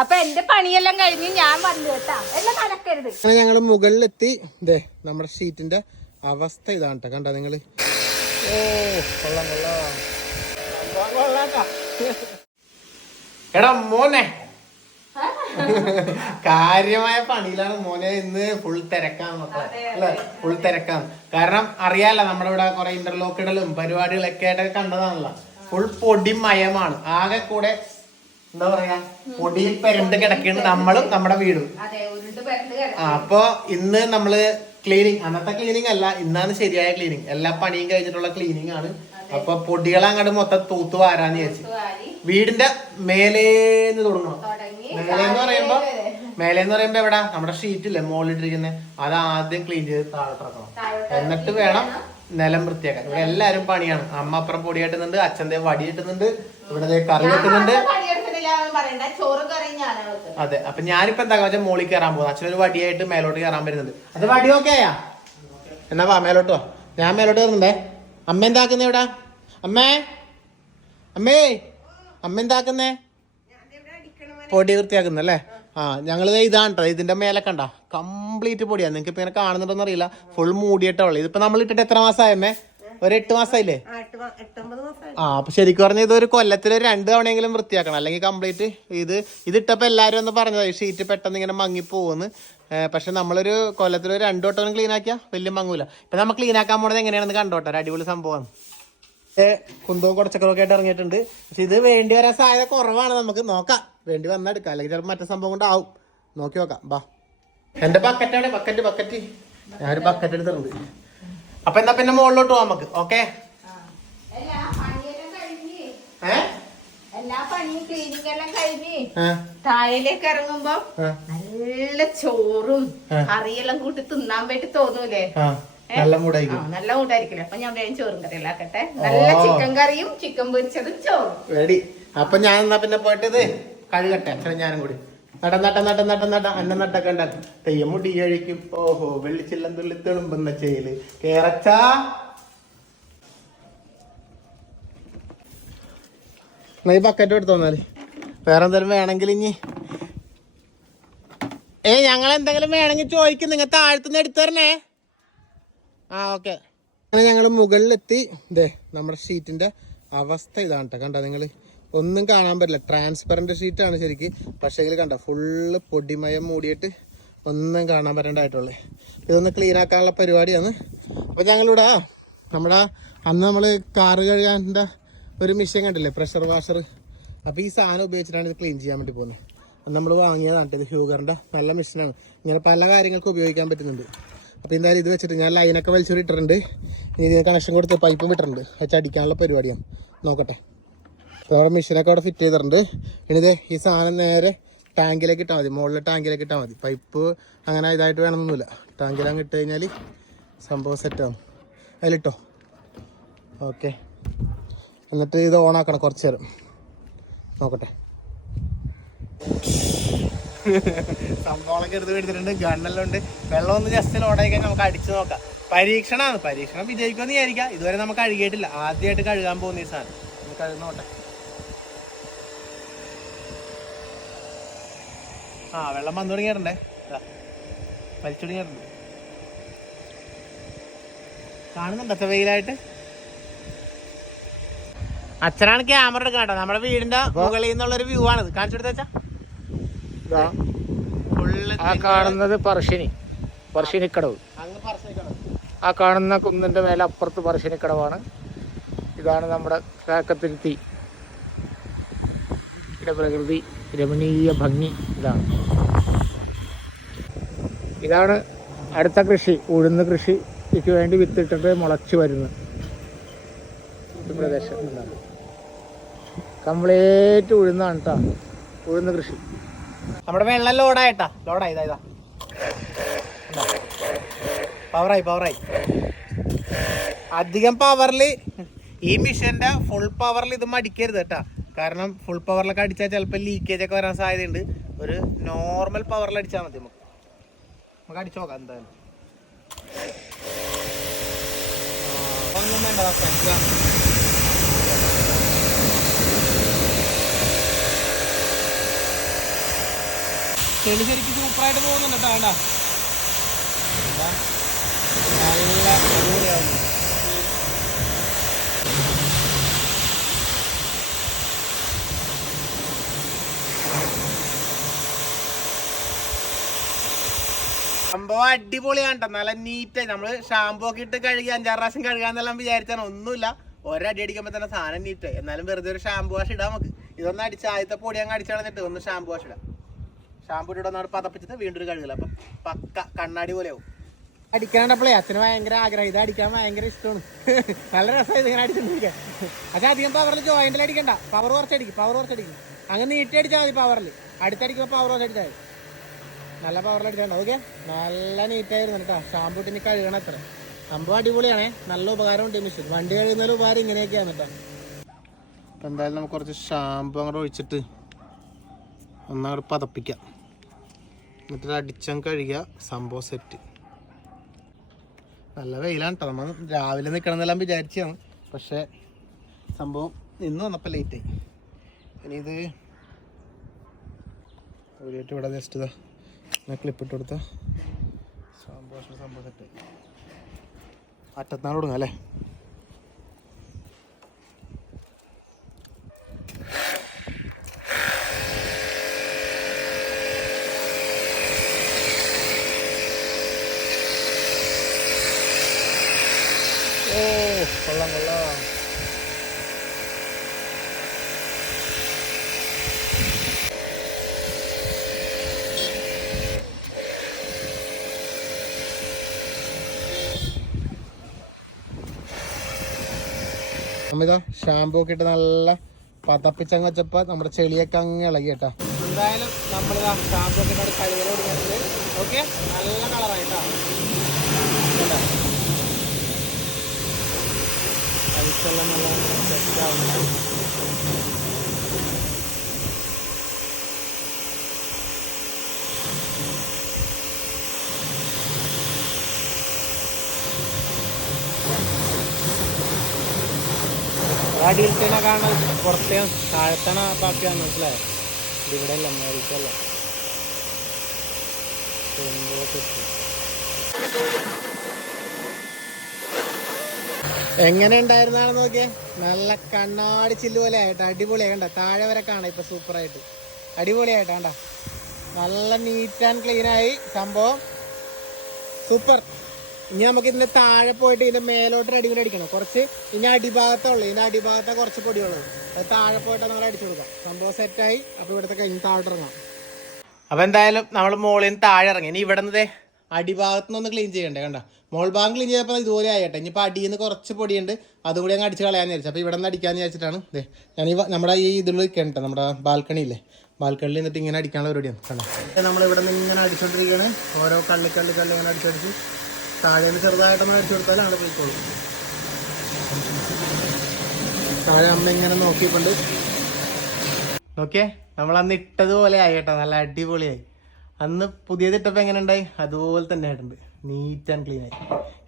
അപ്പൊ എന്റെ പണിയെല്ലാം കഴിഞ്ഞ് ഞാൻ വന്നു കേട്ടാ. എല്ലാം നടക്കരുത് അങ്ങനെ ഞങ്ങൾ മുകളിലെത്തി. ഇതേ നമ്മുടെ ഷീറ്റിന്റെ അവസ്ഥ ഇതാണ് കേട്ടോ കണ്ട നിങ്ങൾ? ഓ കൊള്ളാം കൊള്ളാം. എടാ മോനെ. കാര്യമായ പണിയിലാണ് മോനെ ഇന്ന് ഫുൾ തിരക്കാണ് അല്ലെ? ഫുൾ തിരക്കാണ് കാരണം അറിയാലോ നമ്മുടെ ഇവിടെ കുറെ ഇന്റർലോക്ക് ഇടലും പരിപാടികളൊക്കെ ആയിട്ട് കണ്ടതാണല്ലോ. ഫുൾ പൊടിമയമാണ്. ആകെ കൂടെ എന്താ പറയാ? പൊടിയിൽ പെരണ്ട് കിടക്കുകയാണ് നമ്മളും നമ്മുടെ വീടും. അപ്പൊ ഇന്ന് നമ്മൾ ക്ലീനിങ് അന്നത്തെ ക്ലീനിങ് അല്ല ഇന്നാണ് ശരിയായ ക്ലീനിങ് എല്ലാ പണിയും കഴിഞ്ഞിട്ടുള്ള ക്ലീനിങ് ആണ്. അപ്പൊ പൊടികൾ അങ്ങോട്ട് മൊത്തം തൂത്ത് വാരാന്ന് വിചാരിച്ചു. വീടിന്റെ മേലേന്ന് തുടങ്ങണം? തുടങ്ങി. മേലേന്ന് പറയുമ്പോ മേലേന്ന് പറയുമ്പോ എവിടാ? നമ്മുടെ ഷീറ്റ് ഇല്ലേ മുകളിലിട്ടിരിക്കുന്നത് അത് ആദ്യം ക്ലീൻ ചെയ്ത് താഴോട്ടിറക്കണം താഴോട്ട് എന്നിട്ട് വേണം നിലം വൃത്തിയാക്കാൻ. ഇവിടെ എല്ലാരും പണിയാണ്. അമ്മ അപ്പുറം പൊടി കെട്ടുന്നുണ്ട് അച്ഛൻ ദേ വടി കെട്ടുന്നുണ്ട് ഇവിടെ കറി വെക്കുന്നുണ്ട്. അതെ അപ്പൊ ഞാനിപ്പോ എന്താ വെച്ചാൽ മോളിൽ കയറാൻ പോകുന്നത് അച്ഛനൊരു വടിയായിട്ട് മേലോട്ട് കയറാൻ വരുന്നത് അത് വടി ഓക്കെ ആയാ? എന്നാ വാ മേലോട്ടോ ഞാൻ മേലോട്ട് കയറുന്നുണ്ടേ അമ്മ എന്താക്കുന്നേ ഇവിടെ? അമ്മേ? അമ്മേ? അമ്മ എന്താക്കുന്നേ? പൊടി വൃത്തിയാക്കുന്നല്ലേ ആ ഞങ്ങൾ ഇതാണ് കേട്ടോ ഇതിന്റെ മേലെ കണ്ട. കംപ്ലീറ്റ് പൊടിയാണ് നിങ്ങൾക്ക് ഇപ്പൊ ഇങ്ങനെ കാണുന്നുണ്ടോന്നറിയില്ല. ഫുൾ മൂടിയിട്ടുള്ളത് ഇതിപ്പോ നമ്മൾ ഇട്ടിട്ട് എത്ര മാസമായമ്മേ ഒരു എട്ട് മാസമായില്ലേ ആ അപ്പൊ ശരിക്കും പറഞ്ഞ ഇത് ഒരു കൊല്ലത്തിൽ ഒരു രണ്ട് തവണയെങ്കിലും വൃത്തിയാക്കണം. അല്ലെങ്കിൽ കംപ്ലീറ്റ് ഇത് ഇതിട്ടപ്പോ എല്ലാരും ഒന്ന് പറഞ്ഞത് ഷീറ്റ് പെട്ടെന്ന് ഇങ്ങനെ മങ്ങി പോകുന്നു പക്ഷെ നമ്മളൊരു കൊല്ലത്തിൽ ഒരു രണ്ടു വട്ടം ക്ലീൻ ആക്കിയാ വലിയ മങ്ങൂല. ഇപ്പൊ നമ്മൾ ക്ലീൻ ആക്കാൻ പോണത് എങ്ങനെയാണെന്ന് കണ്ടോട്ടെ ഒരു അടിപൊളി സംഭവമാണ് കുന്തവും കുറച്ചൊക്കെ ആയിട്ട് ഇറങ്ങിയിട്ടുണ്ട്. പക്ഷെ ഇത് വേണ്ടി വരാൻ സാധ്യത കുറവാണ്. നമുക്ക് നോക്കാം. വേണ്ടി വന്നാൽ എടുക്കാം. അല്ലെങ്കിൽ ചിലപ്പോൾ മറ്റേ സംഭവം കൊണ്ടാവും നോക്കി നോക്കാം. ബാ. എന്റെ ബക്കറ്റാണ് ബക്കറ്റ് ബക്കറ്റ് ഞാനൊരു ബക്കറ്റ് എടുത്തിട്ടുണ്ട്. അപ്പൊ എന്നാ പിന്നെ മുകളിലോട്ട് പോവാം നമുക്ക് ഓക്കെ? എല്ലാ പണിയും ക്ലീനിങ് എല്ലാം കഴിഞ്ഞ്. താഴേലേക്ക് ഇറങ്ങുമ്പോ നല്ല ചോറും. കറിയെല്ലാം കൂട്ടി തിന്നാൻ വേണ്ടി തോന്നൂലേ. നല്ല മൂടായിരിക്കും. നല്ല മൂടായിരിക്കില്ല? അപ്പൊ ഞാൻ വേഗം ചോറും ആക്കട്ടെ. നല്ല ചിക്കൻ കറിയും ചിക്കൻ പൊരിച്ചതും ചോറും. റെഡി. അപ്പൊ ഞാൻ എന്നാ പിന്നെ പോയിട്ട് ഇത് കഴുകട്ടെ അച്ഛനും ഞാനും കൂടി. നട നട നട നട നട അന്ന നട്ട കണ്ട തെയ്യം മുടി കഴിക്കും. ഓഹോ വെള്ളിച്ചില്ലം തുള്ളി തെളുമ്പുന്ന ചെയ്യൽ കേറച്ച. ഈ ബക്കറ്റ് എടുത്തോന്നാൽ വേറെ എന്തെങ്കിലും വേണമെങ്കിൽ ഇനി. ഏ ഞങ്ങൾ എന്തെങ്കിലും വേണമെങ്കിൽ ചോദിക്കും. നിങ്ങൾ താഴത്തുനിന്ന് എടുത്തു തരണേ. ആ ഓക്കെ. അങ്ങനെ ഞങ്ങൾ മുകളിലെത്തി. ഇതേ നമ്മുടെ ഷീറ്റിന്റെ അവസ്ഥ ഇതാണ് കേട്ടോ കണ്ടോ നിങ്ങൾ? ഒന്നും കാണാൻ പറ്റില്ല. ട്രാൻസ്പെറന്റ് ഷീറ്റാണ് ശരിക്ക്. പക്ഷേ ഇതിൽ കണ്ടോ ഫുള്ള് പൊടിമയം മൂടിയിട്ട് ഒന്നും കാണാൻ പറ്റണ്ടായിട്ടുള്ളേ ഇതൊന്ന് ക്ലീൻ ആക്കാനുള്ള പരിപാടിയാണ്. അപ്പോൾ ഞങ്ങളിവിടെ നമ്മുടെ അന്ന് നമ്മൾ കാറ് കഴുകാന്റെ ഒരു മെഷീൻ കണ്ടില്ലേ പ്രഷർ വാഷർ അപ്പോൾ ഈ സാധനം ഉപയോഗിച്ചിട്ടാണ് ഇത് ക്ലീൻ ചെയ്യാൻ വേണ്ടി പോകുന്നത് അത് നമ്മൾ വാങ്ങിയതാണ് ഇത് ഹ്യൂഗറിന്റെ നല്ല മെഷീനാണ് ഇങ്ങനെ പല കാര്യങ്ങൾക്കും ഉപയോഗിക്കാൻ പറ്റുന്നുണ്ട്. അപ്പോൾ എന്തായാലും ഇത് വെച്ചിട്ട് ഞാൻ ലൈനൊക്കെ വലിച്ചു ഇട്ടിട്ടുണ്ട്. ഇനി ഇതിന് കണക്ഷൻ കൊടുത്ത് പൈപ്പും വിട്ടിട്ടുണ്ട് വെച്ചടിക്കാനുള്ള പരിപാടിയാണ്. നോക്കട്ടെ. അപ്പോൾ മെഷീനൊക്കെ അവിടെ ഫിറ്റ് ചെയ്തിട്ടുണ്ട്. ഇനി ഇതേ ഈ സാധനം നേരെ ടാങ്കിലേക്ക് ഇട്ടാൽ മതി. മുകളിലെ ടാങ്കിലേക്ക് ഇട്ടാൽ മതി. പൈപ്പ് അങ്ങനെ ഇതായിട്ട് വേണമെന്നൊന്നുമില്ല. ടാങ്കിലങ്ങ് ഇട്ട് കഴിഞ്ഞാൽ സംഭവം സെറ്റാവും അതിലിട്ടോ? ഓക്കെ എന്നിട്ട് ഇത് ഓണാക്കണം കുറച്ച് നേരം. നോക്കട്ടെ. സംഭവങ്ങളൊക്കെ എടുത്ത് മേടിച്ചിട്ടുണ്ട് ഗണ്ണെല്ലാം ഉണ്ട്. വെള്ളം ഒന്ന് ജസ്റ്റ് ലോഡായി കഴിഞ്ഞാൽ നമുക്ക് അടിച്ചു നോക്കാം. പരീക്ഷണമാണ്. പരീക്ഷണം വിജയിക്കുമെന്ന് വിചാരിക്കാം. ഇതുവരെ നമുക്ക് കഴുകിയിട്ടില്ല ആദ്യമായിട്ട് കഴുകാൻ പോകുന്ന ഈ സാധനം. ഒന്ന് കഴുകി നോട്ടെ ആ വെള്ളം വന്നു തുടങ്ങിയിട്ടുണ്ടേ. വലിച്ചു തുടങ്ങിയിട്ടുണ്ട് കാണുന്നുണ്ടോ വെയിലായിട്ട്? അച്ഛനാണ് ക്യാമറ എടുക്കാട്ടോ കേട്ടോ. നമ്മുടെ വീടിന്റെ മുകളിൽ നിന്നുള്ള ഒരു വ്യൂ ആണ് കാണിച്ചു കൊടുത്ത ആ കാണുന്നത് പറശ്ശിനി. പറശ്ശിനിക്കടവ്. ആ കാണുന്ന കുന്നിന്റെ മേലെ അപ്പുറത്ത് പറശ്ശിനിക്കടവാണ്. ഇതാണ് നമ്മുടെ കാക്കത്തിരുത്തി പ്രകൃതി രമണീയ ഭംഗി ഇതാണ്. ഇതാണ് അടുത്ത കൃഷി ഉഴുന്ന് കൃഷിക്ക് വേണ്ടി വിത്തിട്ടിട്ട് മുളച്ചു വരുന്നത്. പ്രദേശം കംപ്ലീറ്റ് ഉഴുന്നാണ് കേട്ടോ ഉഴുന്ന് കൃഷി. നമ്മുടെ വെള്ളം ലോഡായിട്ടാ ലോഡായി ഇതാ പവറായി പവറായി അധികം പവറിൽ ഈ മിഷീന്റെ ഫുൾ പവറിൽ ഇത് മടിക്കരുത് കേട്ടാ കാരണം ഫുൾ പവറിലൊക്കെ അടിച്ചാൽ ചിലപ്പോൾ ലീക്കേജ് ഒക്കെ വരാൻ സാധ്യതയുണ്ട്. ഒരു നോർമൽ പവറിൽ അടിച്ചാൽ മതി നമുക്ക്. നമുക്ക് അടിച്ചു നോക്കാം എന്തായാലും. ചെളി ശരിക്കും സൂപ്പറായിട്ട് പോകുന്നുണ്ട് കേട്ടോ സംഭവം അടിപൊളിയാണ്. നല്ല നീറ്റായി നമ്മൾ ഷാമ്പൂ ഒക്കെ ഇട്ട് കഴുകി അഞ്ചാറ് പ്രാവശ്യം കഴുകാന്നെല്ലാം വിചാരിച്ചാണ്. ഒന്നുമില്ല. ഒരടി അടിക്കുമ്പോ തന്നെ സാധനം നീറ്റായി എന്നാലും വെറുതെ ഒരു ഷാമ്പൂ വാഷ് ഇടാം നമുക്ക്. ഇതൊന്ന് അടിച്ച് ആദ്യത്തെ പൊടി അങ്ങ് അടിച്ചു കളഞ്ഞിട്ട് ഒന്ന് ഷാമ്പൂ വാഷ് ഇടാം. ഷാമ്പൂ ഇട്ട് ഒന്ന് പതപ്പിച്ചിട്ട് വീണ്ടും ഒരു കഴുകില്ല അപ്പൊ പക്ക കണ്ണാടി പോലെയാവും. അടിക്കാണ്ടപ്പോഴേ അച്ഛന് ഭയങ്കര ആഗ്രഹം. ഇത് അടിക്കാൻ ഭയങ്കര ഇഷ്ടമാണ്. നല്ല രസമായി ഇങ്ങനെ അടിച്ചിട്ടിരിക്കാൻ പക്ഷെ അധികം പവറിൽ ജോയിന്റിൽ അടിക്കണ്ട. പവർ കുറച്ചടിക്കും. പവർ കുറച്ചടിക്കും. അങ്ങനെ നീട്ടി അടിച്ചാൽ മതി പവറിൽ അടുത്തടിക്കുമ്പോൾ പവർ കുറച്ചടിച്ചാൽ മതി. നല്ല പവർ അടിക്കണ്ട ഓക്കെ നല്ല നീറ്റായിരുന്നു കേട്ടോ. ഷാമ്പൂ ഇട്ടിന് കഴുകണം അത്ര. സംഭവം അടിപൊളിയാണേ. നല്ല ഉപകാരമുണ്ട് മിഷൻ വണ്ടി കഴുകുന്നതിൽ ഉപകാരം ഇങ്ങനെയൊക്കെയാണ് കേട്ടോ. എന്തായാലും നമുക്ക് കുറച്ച് ഷാമ്പു അങ്ങോട്ട് ഒഴിച്ചിട്ട് ഒന്നങ്ങോട്ട് പതപ്പിക്കാം. എന്നിട്ട് അടിച്ചം കഴുകുക സംഭവം സെറ്റ് നല്ല വെയിലാണ് കേട്ടോ. നമ്മൾ രാവിലെ നിൽക്കണമെന്നെല്ലാം വിചാരിച്ചതാണ്. പക്ഷേ സംഭവം ഇന്ന് വന്നപ്പോൾ ലേറ്റായി ഇനി ഇത് ഒരു ഇവിടെ ജസ്റ്റ് ഇതാ. ക്ലിപ്പ് ഇട്ട് കൊടുത്ത. സംഭവം സംഭവം സെറ്റായി അറ്റത്താണ് കൊടുങ്ങാം അല്ലേ ഓ കൊള്ളാം കൊള്ളാം നമ്മിതാ ഷാമ്പൂ ഒക്കെ ഇട്ട് നല്ല പതപ്പിച്ചങ്ങ് നമ്മുടെ ചെളിയൊക്കെ അങ്ങ് ഇളകി കേട്ടോ. എന്തായാലും നമ്മളിതാ ഷാമ്പൂ ഒക്കെ ഓക്കെ നല്ല കളറായിട്ടാ? നല്ല അടിയിലത്തേനെ കാണാൻ പുറത്തേ താഴത്തണ ബാക്കിയാണ് മനസ്സിലായോ? ഇവിടെ അല്ല മേടിക്കല്ല എങ്ങനെ ഉണ്ടായിരുന്നാണെന്ന് നോക്കിയേ? നല്ല കണ്ണാടി ചില്ല് പോലെ ആയിട്ട് അടിപൊളിയായി. കണ്ട? താഴെ വരെ കാണാം ഇപ്പൊ സൂപ്പറായിട്ട്. അടിപൊളിയായിട്ട് കണ്ട? നല്ല നീറ്റ് ആൻഡ് ക്ലീൻ ആയി. സംഭവം സൂപ്പർ ഇനി നമുക്ക് ഇതിന്റെ താഴെ പോയിട്ട് ഇതിന്റെ മേലോട്ട് അടിപൊളി അടിക്കണം. കുറച്ച് ഇനി അടിഭാഗത്തുള്ളൂ. ഇതിന്റെ അടിഭാഗത്തെ കുറച്ച് പൊടിയുള്ളു. അത് താഴെ പോയിട്ട് നമ്മൾ അടിച്ചു കൊടുക്കാം. സംഭവം സെറ്റായി അപ്പൊ ഇവിടുത്തെ കഴിഞ്ഞ് താഴോട്ട് ഇറങ്ങാം. അപ്പൊ എന്തായാലും നമ്മൾ മോളിൽ നിന്ന് താഴെ ഇറങ്ങി. ഇനി ഇവിടെ നിന്ന് അടിഭാഗത്ത് നിന്ന് ക്ലീൻ ചെയ്യണ്ടേ കണ്ട? മോൾ ഭാഗം ക്ലീൻ ചെയ്തപ്പോൾ ഇതുപോലെ ആയിട്ടെ. ഇനിയിപ്പോൾ അടിയിൽ നിന്ന് കുറച്ച് പൊടിയുണ്ട്. അതുകൂടി അങ്ങ് അടിച്ച് കളയാന്ന് വിചാരിച്ചു. അപ്പോൾ ഇവിടെ നിന്ന് അടിക്കാന്ന് വിചാരിച്ചിട്ടാണ് ദേ ഞാൻ ഈ നമ്മുടെ ഈ ഇതിൽ നിൽക്കണ്ട നമ്മുടെ ബാൽക്കണിയില്ലേ ബാൽക്കണിയിൽ നിന്നിട്ട് ഇങ്ങനെ അടിക്കാനുള്ള പരിപാടിയാണ്. കണ്ടോ? നമ്മൾ ഇവിടെ നിന്ന് ഇങ്ങനെ അടിച്ചോണ്ടിരിക്കുകയാണ്. ഓരോ കള്ളി കള്ളി കള്ളി ഇങ്ങനെ അടിച്ചടിച്ച്. താഴെ ചെറുതായിട്ട് ചെറുതായിട്ടൊന്ന് അടിച്ചു കൊടുത്താൽ അവിടെ പോയിക്കോളും. താഴെ അമ്മ ഇങ്ങനെ നോക്കിയിട്ടുണ്ട്. നോക്കിയേ നമ്മൾ അന്ന് ഇട്ടതുപോലെ ആയി കേട്ടോ നല്ല അടിപൊളിയായി. അന്ന് പുതിയത് ഇട്ടപ്പോൾ എങ്ങനെ ഉണ്ടായി? അതുപോലെ തന്നെ ആയിട്ടുണ്ട് നീറ്റ് ആൻഡ് ക്ലീൻ ആയി.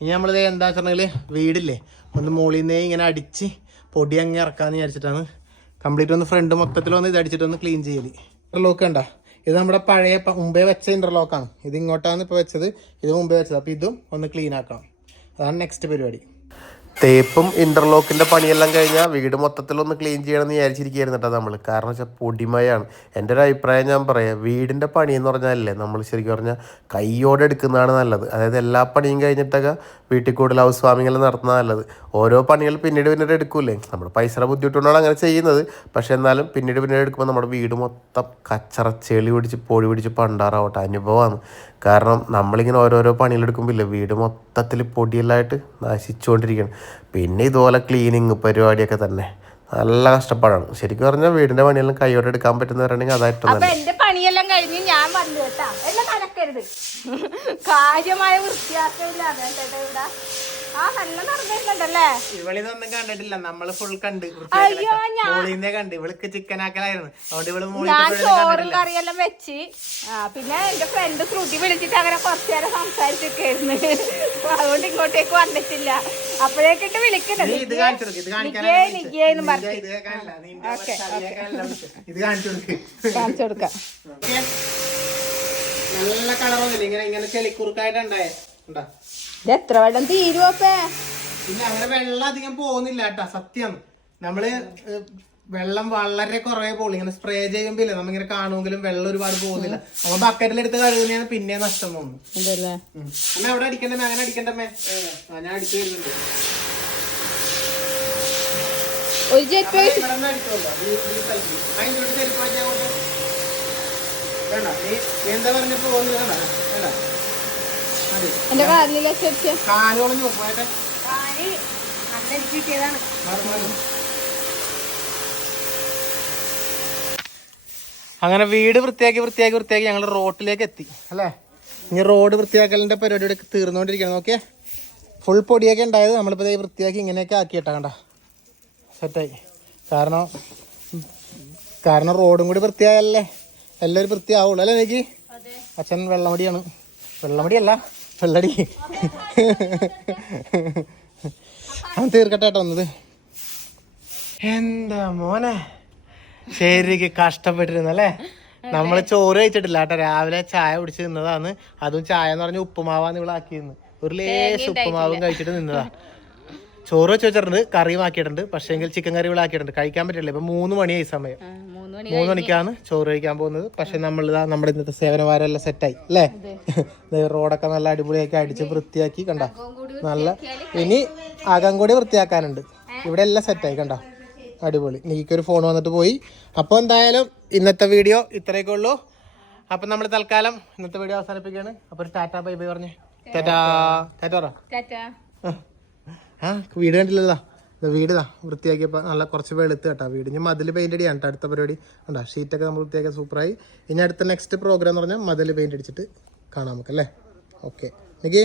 ഇനി നമ്മളിത് എന്താ വെച്ചിട്ടുണ്ടെങ്കിൽ വീടില്ലേ ഒന്ന് മുകളിൽ നിന്നേ ഇങ്ങനെ അടിച്ച് പൊടി അങ്ങ് ഇറക്കാന്ന് വിചാരിച്ചിട്ടാണ്. കംപ്ലീറ്റ് ഒന്ന് ഫ്രണ്ട് മൊത്തത്തിൽ ഒന്ന് ഇത് അടിച്ചിട്ട് ഒന്ന് ക്ലീൻ ചെയ്യൽ. ലോക്ക് കണ്ട ഇത് നമ്മുടെ പഴയ മുമ്പേ വെച്ച ഇന്റർലോക്കാണ് ഇത് ഇങ്ങോട്ടാണ് ഇപ്പോൾ വെച്ചത്. ഇത് മുമ്പേ വെച്ചത്. അപ്പോൾ ഇതും ഒന്ന് ക്ലീൻ ആക്കണം. അതാണ് നെക്സ്റ്റ് പരിപാടി. തേപ്പും ഇന്റർലോക്കിന്റെ പണിയെല്ലാം കഴിഞ്ഞാൽ വീട് മൊത്തത്തിലൊന്ന് ക്ലീൻ ചെയ്യണമെന്ന് വിചാരിച്ചിരിക്കുകയായിരുന്നു കേട്ടോ നമ്മൾ കാരണം വെച്ചാൽ പൊടിമയാണ്. എന്റെ ഒരു അഭിപ്രായം ഞാൻ പറയാം. വീടിന്റെ പണി എന്ന് പറഞ്ഞാലല്ലേ നമ്മൾ ശരിക്കും പറഞ്ഞാൽ കൈയോടെ എടുക്കുന്നതാണ് നല്ലത്. അതായത് എല്ലാ പണിയും കഴിഞ്ഞിട്ടൊക്കെ വീട്ടിൽ കൂടുതൽ ഹൗസ് നടത്തുന്നത് നല്ലത്. ഓരോ പണികൾ പിന്നീട് പിന്നീട് എടുക്കൂലേ നമ്മൾ പൈസയുടെ ബുദ്ധിമുട്ടുകൊണ്ടാണ് അങ്ങനെ ചെയ്യുന്നത്. പക്ഷെ എന്നാലും പിന്നീട് പിന്നീട് എടുക്കുമ്പോൾ നമ്മുടെ വീട് മൊത്തം കച്ചറ ചെളി പിടിച്ച് പൊടി പിടിച്ച് പണ്ടാറാവട്ടെ അനുഭവമാണ്. കാരണം നമ്മളിങ്ങനെ ഓരോരോ പണികളെടുക്കുമ്പോൾ ഇല്ലേ വീട് മൊത്തത്തിൽ പൊടിയെല്ലാമായിട്ട് നശിച്ചുകൊണ്ടിരിക്കുകയാണ്. പിന്നെ ഇതുപോലെ ക്ലീനിങ് പരിപാടിയൊക്കെ തന്നെ. നല്ല കഷ്ടപ്പാടാണ്. ശരിക്കും പറഞ്ഞാൽ വീടിന്റെ പണിയെല്ലാം കൈയോടെ എടുക്കാൻ പറ്റുന്നവരാണെങ്കിൽ പറയണെങ്കിൽ അതായിട്ട് എന്റെ പണിയെല്ലാം കഴിഞ്ഞ് ഞാൻ വന്നു കേട്ടാ. എല്ലാം നനക്കരുത്. കാര്യമായ ചേട്ടാ ഇവിടെ. ഇവളിതൊന്നും കണ്ടിട്ടില്ല. നമ്മൾ ഫുൾ കണ്ട്. അയ്യോ, ഞാൻ- മോളിന്നെ കണ്ട്. ഇവൾക്ക് ചിക്കൻ ആക്കലായിരുന്നു. അതുകൊണ്ട് ഇവൾ മോളിൽ ഞാൻ ചോറും കറിയെല്ലാം വെച്ച് പിന്നെ എന്റെ ഫ്രണ്ട് ശ്രുതി വിളിച്ചിട്ട് അങ്ങനെ കുറച്ചു നേരം സംസാരിച്ചിരിക്കായിരുന്നു അതുകൊണ്ട് ഇങ്ങോട്ടേക്ക് വന്നിട്ടില്ല. അപ്പോഴേക്കിട്ട് ഇത് കാണിച്ചു കൊടുക്ക്. കാണിച്ചു നല്ല കളറൊന്നുമില്ല. ഇങ്ങനെ ഇങ്ങനെ ചെളിക്കുറുക്കായിട്ടുണ്ടായേ ഉണ്ടാ? ഇത് എത്ര വെള്ളം തീരുവപ്പേ പിന്നെ അങ്ങനെ വെള്ളം അധികം പോകുന്നില്ല കേട്ടാ സത്യം. നമ്മൾ വെള്ളം വളരെ കുറവേ പോകുള്ളൂ ഇങ്ങനെ സ്പ്രേ ചെയ്യുമ്പോ നമ്മിങ്ങനെ കാണുമെങ്കിലും വെള്ളം ഒരുപാട് പോകുന്നില്ല. നമ്മൾ ബക്കറ്റിലെടുത്ത് കഴുകുന്നതാണ് പിന്നെ നഷ്ടം തോന്നുന്നു. അതല്ലേ. അമ്മ അവിടെ അടിക്കണ്ടേ അങ്ങനെ അടിക്കണ്ടമ്മേ ഞാൻ അടിച്ചു വരുന്നുണ്ട്. ഒരു ജെറ്റ് വെച്ചാ എന്താ പറഞ്ഞപ്പോ പോകുന്നത് എന്റെ കാലുകളഞ്ഞു പോട്ടെ കിട്ടിയതാണ്. അങ്ങനെ വീട് വൃത്തിയാക്കി വൃത്തിയാക്കി വൃത്തിയാക്കി ഞങ്ങൾ റോട്ടിലേക്ക് എത്തി. അല്ലേ? ഇനി റോഡ് വൃത്തിയാക്കലിന്റെ പരിപാടി ഇവിടെ തീർന്നുകൊണ്ടിരിക്കണം നോക്കിയേ. ഫുൾ പൊടിയൊക്കെ ഉണ്ടായത് നമ്മളിപ്പോൾ ഈ വൃത്തിയാക്കി ഇങ്ങനെയൊക്കെ ആക്കിയിട്ടാ കണ്ട? സെറ്റായി കാരണം കാരണം റോഡും കൂടി വൃത്തിയായല്ലേ എല്ലാവരും വൃത്തിയാവുള്ളൂ. അല്ലേ എനിക്ക് അച്ഛൻ വെള്ളമടിയാണ്. വെള്ളമടിയല്ല. വെള്ളടി അവൻ തീർക്കട്ടെ കേട്ടോ വന്നത്. എന്താ മോനെ? ശരിക്ക് കഷ്ടപ്പെട്ടിരുന്നല്ലേ നമ്മൾ ചോറ് കഴിച്ചിട്ടില്ല കേട്ടോ. രാവിലെ ചായ കുടിച്ച് നിന്നതാണ്. അതും ചായ എന്ന് പറഞ്ഞ ഉപ്പുമാവാന്ന് ഇവിടെ ആക്കിയിരുന്നു. ഒരു ലേശം ഉപ്പുമാവും കഴിച്ചിട്ട് നിന്നതാ. ചോറ് വെച്ച് വെച്ചിട്ടുണ്ട് കറിയും ആക്കിയിട്ടുണ്ട്. പക്ഷേ എങ്കിൽ ചിക്കൻ കറി ഇവിടെ ആക്കിയിട്ടുണ്ട്. കഴിക്കാൻ പറ്റില്ല. ഇപ്പൊ മൂന്ന് മണിയായി സമയം. മൂന്ന് മണിക്കാണ് ചോറ് കഴിക്കാൻ പോകുന്നത്. പക്ഷെ നമ്മൾ നമ്മുടെ ഇന്നത്തെ സേവനവാരെല്ലാം സെറ്റായി അല്ലേ? റോഡൊക്കെ നല്ല അടിപൊളിയാക്കി അടിച്ച് വൃത്തിയാക്കി കണ്ട? നല്ല ഇനി അകം കൂടി വൃത്തിയാക്കാനുണ്ട്. ഇവിടെ എല്ലാം സെറ്റായി കണ്ട? അടിപൊളി. നീക്കൊരു ഫോൺ വന്നിട്ട് പോയി. അപ്പോൾ എന്തായാലും ഇന്നത്തെ വീഡിയോ ഇത്രയൊക്കെ ഉള്ളൂ. അപ്പം നമ്മൾ തൽക്കാലം ഇന്നത്തെ വീഡിയോ അവസാനിപ്പിക്കുകയാണ്. അപ്പോൾ ഒരു ടാറ്റാ ബൈ ബൈ പറഞ്ഞേ. ടാറ്റാ. ടാറ്റ പറ. ആ വീട് കണ്ടില്ലല്ലോ. ഇത് വീട് ഇതാ വൃത്തിയാക്കിയപ്പോൾ നല്ല കുറച്ച് വെളുത്ത് കേട്ടോ വീട്. ഇനി മതിൽ പെയിന്റ് അടിയാണ് കേട്ടോ അടുത്ത പരിപാടി. ഉണ്ടോ ഷീറ്റൊക്കെ നമ്മൾ വൃത്തിയാക്കിയ സൂപ്പറായി ഇനി അടുത്ത നെക്സ്റ്റ് പ്രോഗ്രാം എന്ന് പറഞ്ഞാൽ മതിൽ പെയിന്റ് അടിച്ചിട്ട് കാണാം നമുക്ക് അല്ലേ ഓക്കെ എനിക്ക്